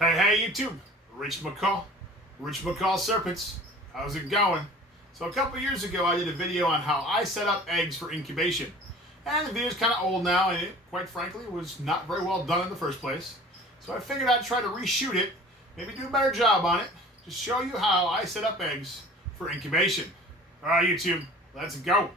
Hey YouTube, Rich McCall Serpents. How's it going? So a couple years ago I did a video on how I set up eggs for incubation. And the video's kind of old now and it, quite frankly, was not very well done in the first place. So I figured I'd try to reshoot it, maybe do a better job on it, to show you how I set up eggs for incubation. Alright YouTube, let's go.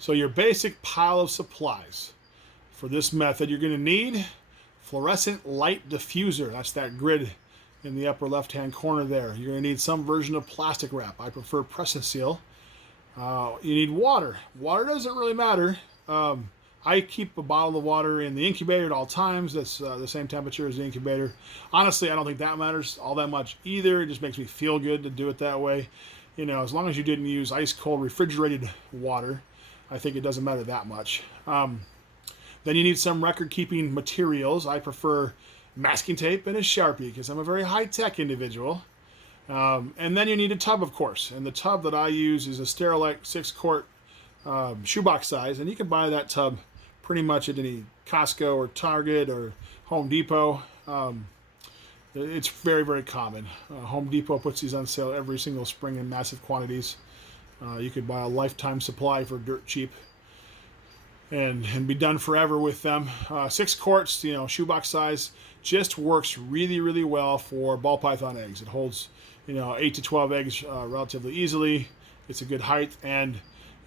So your basic pile of supplies. For this method, you're going to need fluorescent light diffuser. That's that grid in the upper left-hand corner there. You're going to need some version of plastic wrap. I prefer press and seal. You need water. Water doesn't really matter. I keep a bottle of water in the incubator at all times. That's the same temperature as the incubator. Honestly, I don't think that matters all that much either. It just makes me feel good to do it that way. You know, as long as you didn't use ice-cold refrigerated water, I think it doesn't matter that much. Then you need some record-keeping materials. I prefer masking tape and a Sharpie because I'm a very high-tech individual. And then you need a tub, of course. And the tub that I use is a Sterilite 6-quart shoebox size. And you can buy that tub pretty much at any Costco or Target or Home Depot. It's very, very common. Home Depot puts these on sale every single spring in massive quantities. You could buy a lifetime supply for dirt cheap and be done forever with them. 6 quarts, you know, shoebox size, just works really, really well for ball python eggs. It holds, you know, 8 to 12 eggs relatively easily. It's a good height and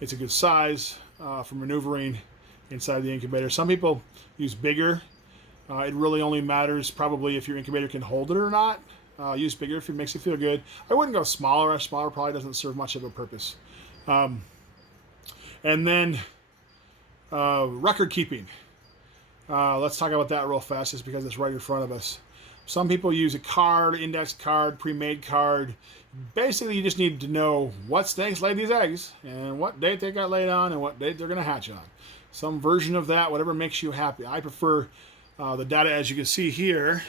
it's a good size for maneuvering inside the incubator. Some people use bigger. It really only matters probably if your incubator can hold it or not. Use bigger if it makes you feel good. I wouldn't go smaller. Smaller probably doesn't serve much of a purpose. And then record keeping. Let's talk about that real fast just because it's right in front of us. Some people use a card, index card, pre-made card. Basically, you just need to know what snakes lay these eggs and what date they got laid on and what date they're going to hatch on. Some version of that, whatever makes you happy. I prefer the data as you can see here.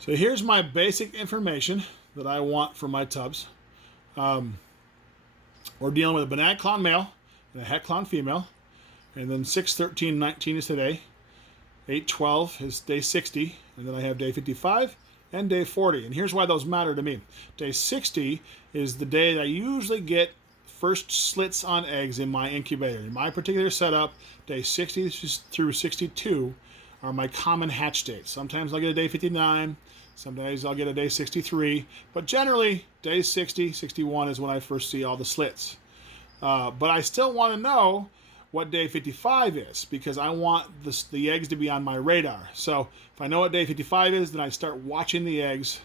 So here's my basic information that I want for my tubs. We're dealing with a banana clown male and a het clown female. And then 6, 13, 19 is today. 8, 12 is day 60. And then I have day 55 and day 40. And here's why those matter to me. Day 60 is the day that I usually get first slits on eggs in my incubator. In my particular setup, day 60 through 62 are my common hatch dates. Sometimes I'll get a day 59, some days I'll get a day 63, but generally day 60, 61 is when I first see all the slits. But I still want to know what day 55 is because I want the eggs to be on my radar. So if I know what day 55 is, then I start watching the eggs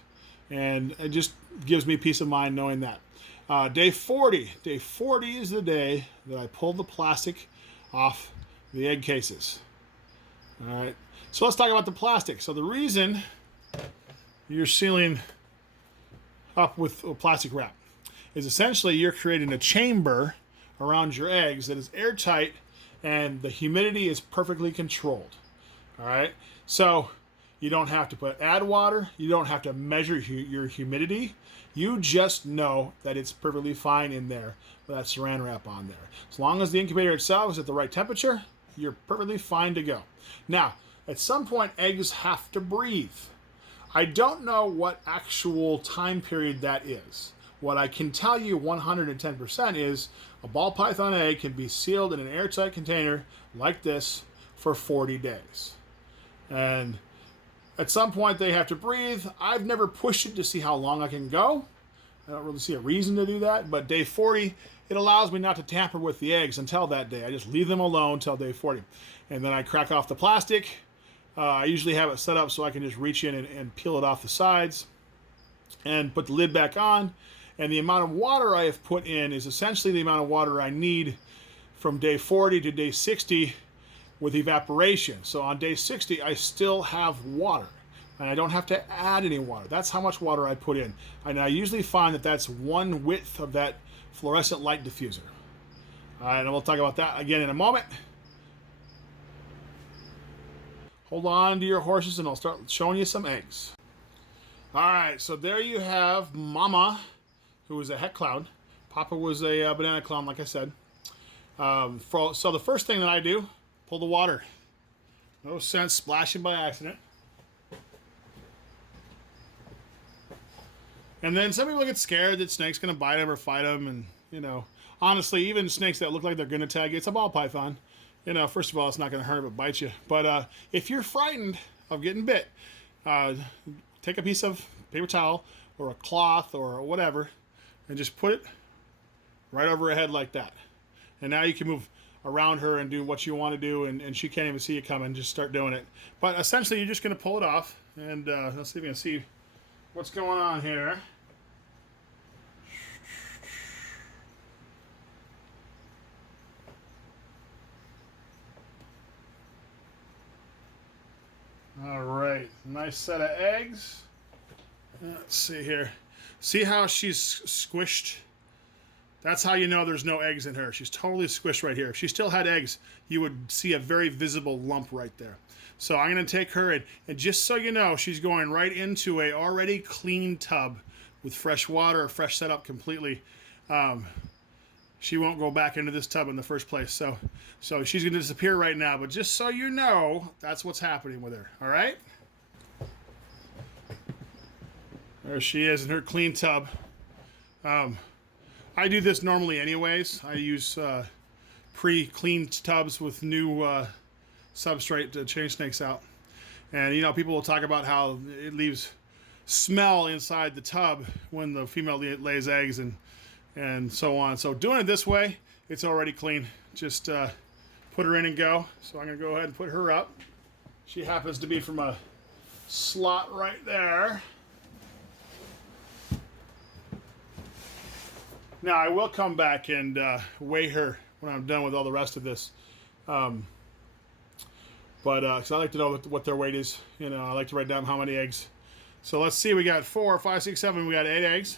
and it just gives me peace of mind knowing that. Day 40 is the day that I pull the plastic off the egg cases. All right, so let's talk about the plastic. So the reason you're sealing up with plastic wrap is essentially you're creating a chamber around your eggs that is airtight and the humidity is perfectly controlled. All right, so you don't have to add water, you don't have to measure your humidity. You just know that it's perfectly fine in there with that saran wrap on there. As long as the incubator itself is at the right temperature, you're perfectly fine to go. Now, at some point, eggs have to breathe. I don't know what actual time period that is. What I can tell you 110% is a ball python egg can be sealed in an airtight container like this for 40 days. And at some point, they have to breathe. I've never pushed it to see how long I can go. I don't really see a reason to do that, but day 40, it allows me not to tamper with the eggs until that day. I just leave them alone until day 40. And then I crack off the plastic. I usually have it set up so I can just reach in and peel it off the sides and put the lid back on. And the amount of water I have put in is essentially the amount of water I need from day 40 to day 60 with evaporation. So on day 60, I still have water. And I don't have to add any water. That's how much water I put in. And I usually find that that's one width of that fluorescent light diffuser. All right, and we'll talk about that again in a moment. Hold on to your horses and I'll start showing you some eggs. All right, so there you have Mama who was a het clown. Papa was a banana clown, like I said. So the first thing that I do, pull the water. No sense splashing by accident. And then some people get scared that snake's going to bite them or fight them. And, you know, honestly, even snakes that look like they're going to tag you, it's a ball python. You know, first of all, it's not going to hurt, but bite you. But if you're frightened of getting bit, take a piece of paper towel or a cloth or whatever and just put it right over her head like that. And now you can move around her and do what you want to do, and she can't even see you coming. Just start doing it. But essentially, you're just going to pull it off. And let's see if we can see what's going on here. All right, nice set of eggs. Let's see here. See how she's squished? That's how you know there's no eggs in her. She's totally squished right here. If she still had eggs, you would see a very visible lump right there. So I'm going to take her in, and just so you know, she's going right into a already clean tub with fresh water, fresh setup completely. She won't go back into this tub in the first place. So she's going to disappear right now, but just so you know, that's what's happening with her, all right? There she is in her clean tub. I do this normally anyways. I use pre-cleaned tubs with new substrate to change snakes out. And, you know, people will talk about how it leaves smell inside the tub when the female lays eggs and so on. So doing it this way, it's already clean. Just put her in and go. So I'm going to go ahead and put her up. She happens to be from a slot right there. Now, I will come back and weigh her when I'm done with all the rest of this. Because I like to know what their weight is. You know, I like to write down how many eggs. So let's see, we got 4, 5, 6, 7. We got 8 eggs.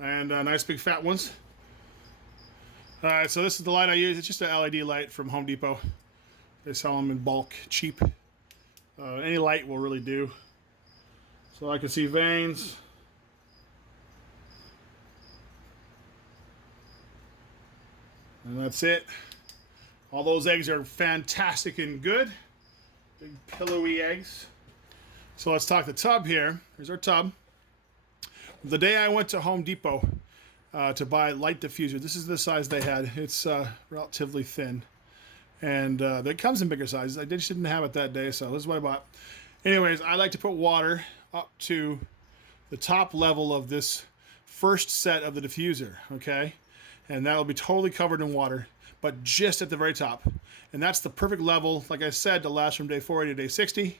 And nice big fat ones. All right, so this is the light I use. It's just an LED light from Home Depot. They sell them in bulk, cheap. Any light will really do. So I can see veins. And that's it. All those eggs are fantastic and good. Big pillowy eggs. So let's talk the tub here. Here's our tub. The day I went to Home Depot to buy light diffuser, this is the size they had. It's relatively thin. And it comes in bigger sizes. I just didn't have it that day, so this is what I bought. Anyways, I like to put water up to the top level of this first set of the diffuser, okay? And that'll be totally covered in water, but just at the very top. And that's the perfect level, like I said, to last from day 40 to day 60.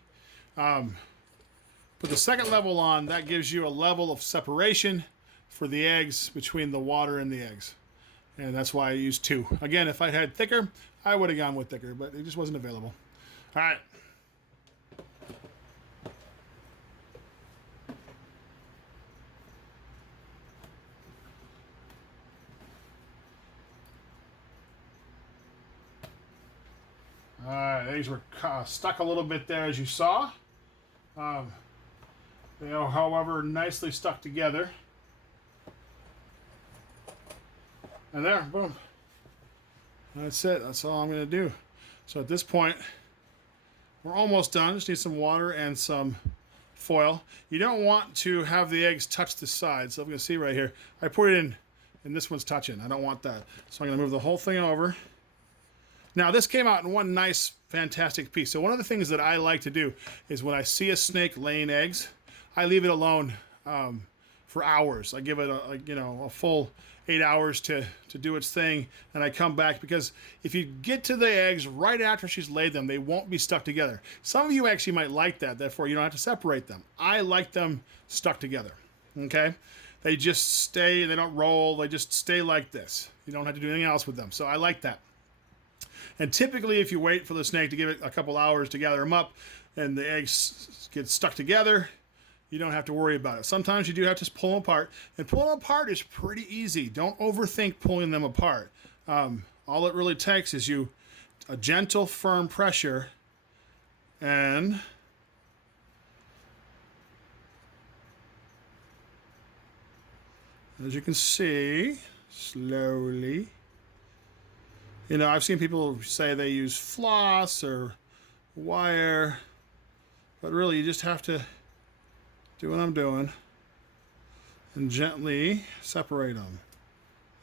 Put the second level on, that gives you a level of separation for the eggs between the water and the eggs. And that's why I use 2. Again, if I had thicker, I would have gone with thicker, but it just wasn't available. All right. These were stuck a little bit there, as you saw. They are, however, nicely stuck together. And there, boom. That's it. That's all I'm going to do. So at this point, we're almost done. Just need some water and some foil. You don't want to have the eggs touch the sides. So I'm going to see right here. I put it in, and this one's touching. I don't want that. So I'm going to move the whole thing over. Now, this came out in one nice, fantastic piece. So one of the things that I like to do is when I see a snake laying eggs, I leave it alone for hours. I give it a full 8 hours to do its thing, and I come back, because if you get to the eggs right after she's laid them, they won't be stuck together. Some of you actually might like that, therefore you don't have to separate them. I like them stuck together, okay? They just stay, they don't roll, they just stay like this. You don't have to do anything else with them, so I like that. And typically, if you wait for the snake to give it a couple hours to gather them up and the eggs get stuck together, you don't have to worry about it. Sometimes you do have to just pull them apart. And pulling them apart is pretty easy. Don't overthink pulling them apart. All it really takes is a gentle, firm pressure, and As you can see, slowly. You know, I've seen people say they use floss or wire, but really you just have to do what I'm doing and gently separate them.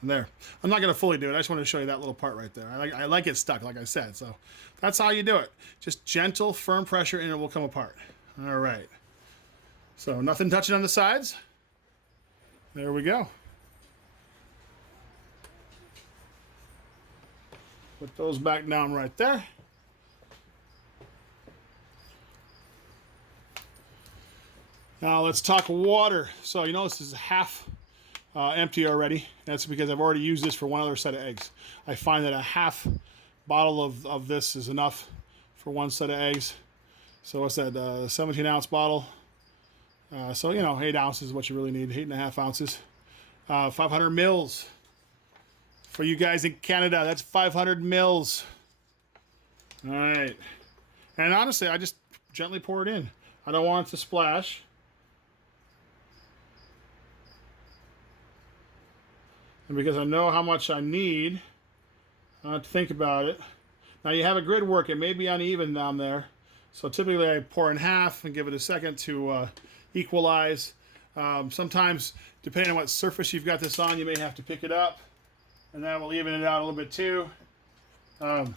And there. I'm not going to fully do it. I just want to show you that little part right there. I like it stuck, like I said. So that's how you do it. Just gentle, firm pressure and it will come apart. All right. So nothing touching on the sides. There we go. Put those back down right there. Now let's talk water. So you notice this is half empty already. That's because I've already used this for one other set of eggs. I find that a half bottle of this is enough for one set of eggs. So what's that, 17-ounce bottle? So, you know, 8 ounces is what you really need, 8.5 ounces. 500 mils. For you guys in Canada, that's 500 mils. All right. And honestly, I just gently pour it in. I don't want it to splash. And because I know how much I need, I don't have to think about it. Now you have a grid work. It may be uneven down there. So typically I pour in half and give it a second to equalize. Sometimes, depending on what surface you've got this on, you may have to pick it up. And that will even it out a little bit too. You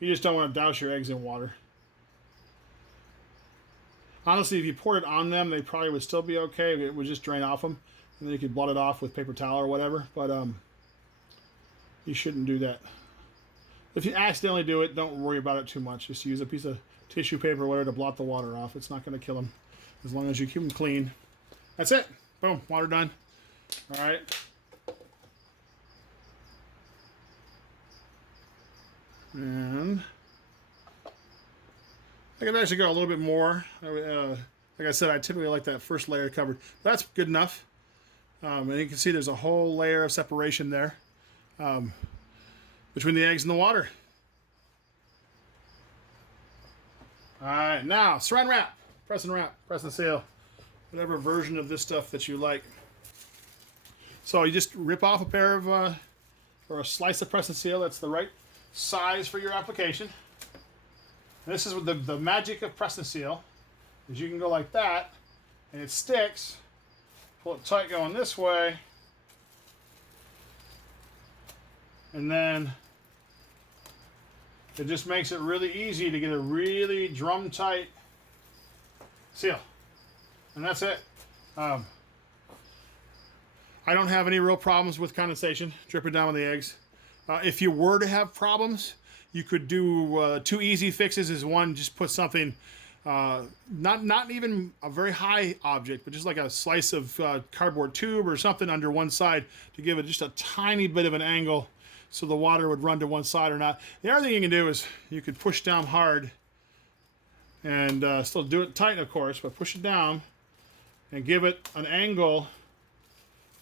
just don't want to douse your eggs in water. Honestly, if you poured it on them, they probably would still be okay. It would just drain off them. And then you could blot it off with paper towel or whatever. But you shouldn't do that. If you accidentally do it, don't worry about it too much. Just use a piece of tissue paper or whatever to blot the water off. It's not going to kill them as long as you keep them clean. That's it. Boom. Water done. All right. And I can actually go a little bit more. Like I said, I typically like that first layer covered. That's good enough. And you can see there's a whole layer of separation there between the eggs and the water. All right, now saran wrap, press and seal, whatever version of this stuff that you like. So you just rip off a pair of or a slice of press and seal. That's the right size for your application. And this is what the magic of press and seal is. You can go like that, and it sticks. Pull it tight going this way, and then it just makes it really easy to get a really drum tight seal. And that's it. I don't have any real problems with condensation dripping down on the eggs. If you were to have problems, you could do two easy fixes. Is one, just put something, not even a very high object, but just like a slice of cardboard tube or something under one side to give it just a tiny bit of an angle so the water would run to one side or not. The other thing you can do is you could push down hard and still do it tight, of course, but push it down and give it an angle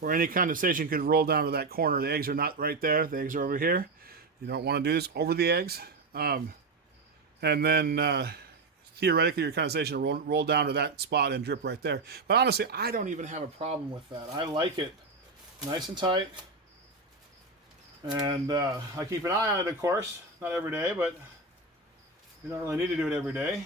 where any condensation could roll down to that corner. The eggs are not right there. The eggs are over here. You don't want to do this over the eggs. And then theoretically your condensation will roll down to that spot and drip right there. But honestly, I don't even have a problem with that. I like it nice and tight. And I keep an eye on it, of course. Not every day, but you don't really need to do it every day.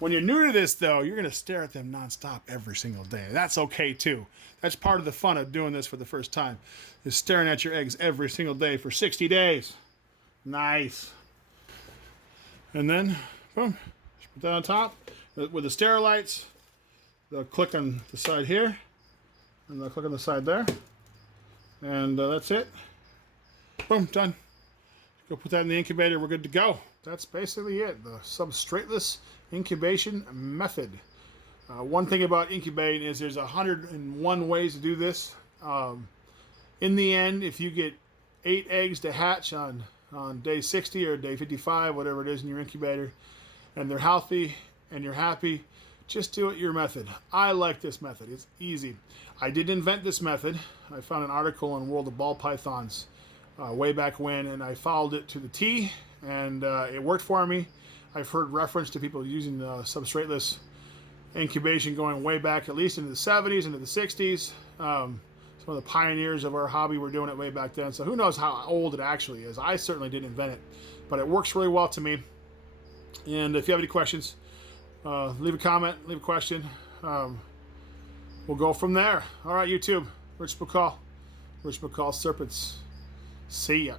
When you're new to this, though, you're going to stare at them nonstop every single day. That's okay, too. That's part of the fun of doing this for the first time, is staring at your eggs every single day for 60 days. Nice. And then, boom, just put that on top. With the Sterilites, they'll click on the side here, and they'll click on the side there. And that's it. Boom, done. Go put that in the incubator. We're good to go. That's basically it. The Substraitless Incubation Method. One thing about incubating is there's 101 ways to do this. In the end, if you get 8 eggs to hatch on day 60 or day 55, whatever it is in your incubator, and they're healthy and you're happy, just do it your method. I like this method. It's easy. I didn't invent this method. I found an article in World of Ball Pythons way back when, and I followed it to the T, and it worked for me. I've heard reference to people using Substraitless incubation going way back, at least into the 70s, into the 60s. Some of the pioneers of our hobby were doing it way back then. So who knows how old it actually is. I certainly didn't invent it, but it works really well to me. And if you have any questions, leave a comment, leave a question. We'll go from there. All right, YouTube. Rich McCall. Rich McCall Serpents. See ya.